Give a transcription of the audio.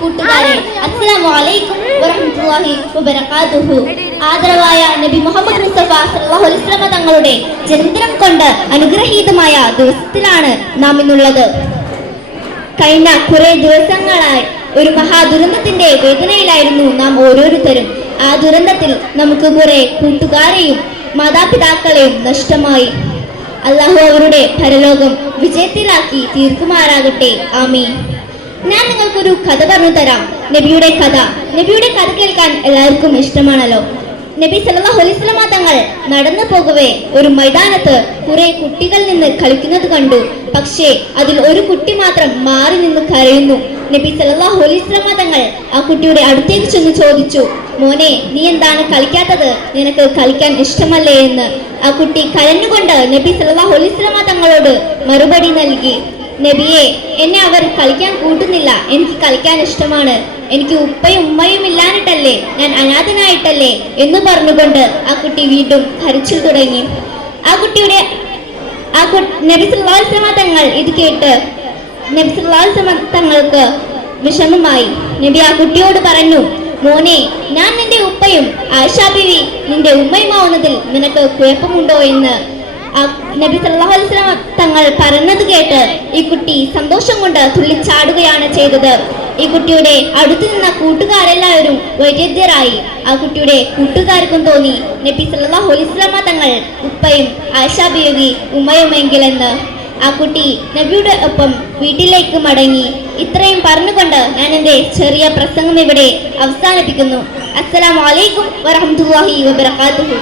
കൂട്ടുകാരെ, അസ്സലാമു അലൈക്കും വറഹ്മത്തുള്ളാഹി വബറകാതുഹു. ആദരവായ നബി മുഹമ്മദ് മുസ്തഫ സല്ലല്ലാഹു അലൈഹി വസല്ലം തങ്ങളുടെ ജന്മദിനം കൊണ്ട് അനുഗ്രഹീതമായ ദിവസത്തിലാണ് നാം ഇന്നുള്ളത്. കഴിഞ്ഞ കുറെ ദിവസങ്ങളായി ഒരു മഹാദുരന്തത്തിന്റെ വേദനയിലായിരുന്നു നാം ഓരോരുത്തരും. ആ ദുരന്തത്തിൽ നമുക്ക് കുറെ കൂട്ടുകാരെയും മാതാപിതാക്കളെയും നഷ്ടമായി. അല്ലാഹു അവരുടെ പരലോകം വിജയത്തിലാക്കി തീർക്കുമാറാകട്ടെ. ആമീൻ. ഞാൻ നിങ്ങൾക്കൊരു കഥ പറഞ്ഞു തരാം. നബിയുടെ കഥ കേൾക്കാൻ എല്ലാവർക്കും ഇഷ്ടമാണല്ലോ. നബി സല്ലല്ലാഹു അലൈഹി വസല്ലം തങ്ങൾ നടന്നു പോകവേ ഒരു മൈതാനത്ത് കുറെ കുട്ടികൾ നിന്ന് കളിക്കുന്നത് കണ്ടു. പക്ഷേ അതിൽ ഒരു കുട്ടി മാത്രം മാറി നിന്ന് കരയുന്നു. നബി സല്ലല്ലാഹു അലൈഹി വസല്ലം തങ്ങൾ ആ കുട്ടിയുടെ അടുത്തേക്ക് ചെന്ന് ചോദിച്ചു, മോനെ, നീ എന്താണ് കളിക്കാത്തത്? നിനക്ക് കളിക്കാൻ ഇഷ്ടമല്ലേ എന്ന്. ആ കുട്ടി കരഞ്ഞുകൊണ്ട് നബി സല്ലല്ലാഹു അലൈഹി വസല്ലം തങ്ങളോട് മറുപടി നൽകി, നബിയെ, എന്നെ അവർ കളിക്കാൻ കൂട്ടുന്നില്ല. എനിക്ക് കളിക്കാൻ ഇഷ്ടമാണ്. എനിക്ക് ഉപ്പയും ഉമ്മയും ഇല്ലാഞ്ഞിട്ടല്ലേ, ഞാൻ അനാഥനായിട്ടല്ലേ എന്ന് പറഞ്ഞുകൊണ്ട് ആ കുട്ടി വീണ്ടും കരച്ചിൽ തുടങ്ങി. നബി സല്ലല്ലാഹു അലൈഹി വസല്ലം തങ്ങൾ ഇത് കേട്ട് നബി സല്ലല്ലാഹു അലൈഹി വസല്ലം തങ്ങൾക്ക് വിഷമമായി. നബി ആ കുട്ടിയോട് പറഞ്ഞു, മോനെ, ഞാൻ നിന്റെ ഉപ്പയും ആയിഷ ബീവി നിന്റെ ഉമ്മയുമാവുന്നതിൽ നിനക്ക് കുഴപ്പമുണ്ടോ എന്ന്. നബി സല്ലല്ലാഹു അലൈഹി വസല്ലം തങ്ങൾ പറഞ്ഞത് കേട്ട് ഈ കുട്ടി സന്തോഷം കൊണ്ട് തുള്ളിച്ചാടുകയാണ് ചെയ്തത്. ഈ കുട്ടിയുടെ അടുത്തു നിന്ന കൂട്ടുകാരെല്ലാവരും വൈദ്യരായി. ആ കുട്ടിയുടെ കൂട്ടുകാർക്കും തോന്നി നബി സല്ലല്ലാഹു അലൈഹി വസല്ലം തങ്ങൾ ഉപ്പയും ആയിഷ ബീവി ഉമ്മയുമെങ്കിലെന്ന്. ആ കുട്ടി നബിയുടെ ഒപ്പം വീട്ടിലേക്ക് മടങ്ങി. ഇത്രയും പറഞ്ഞുകൊണ്ട് ഞാൻ എൻ്റെ ചെറിയ പ്രസംഗം ഇവിടെ അവസാനിപ്പിക്കുന്നു. അസ്സലാമു അലൈക്കും വറഹ്മത്തുള്ളാഹി വബറകാതുഹു.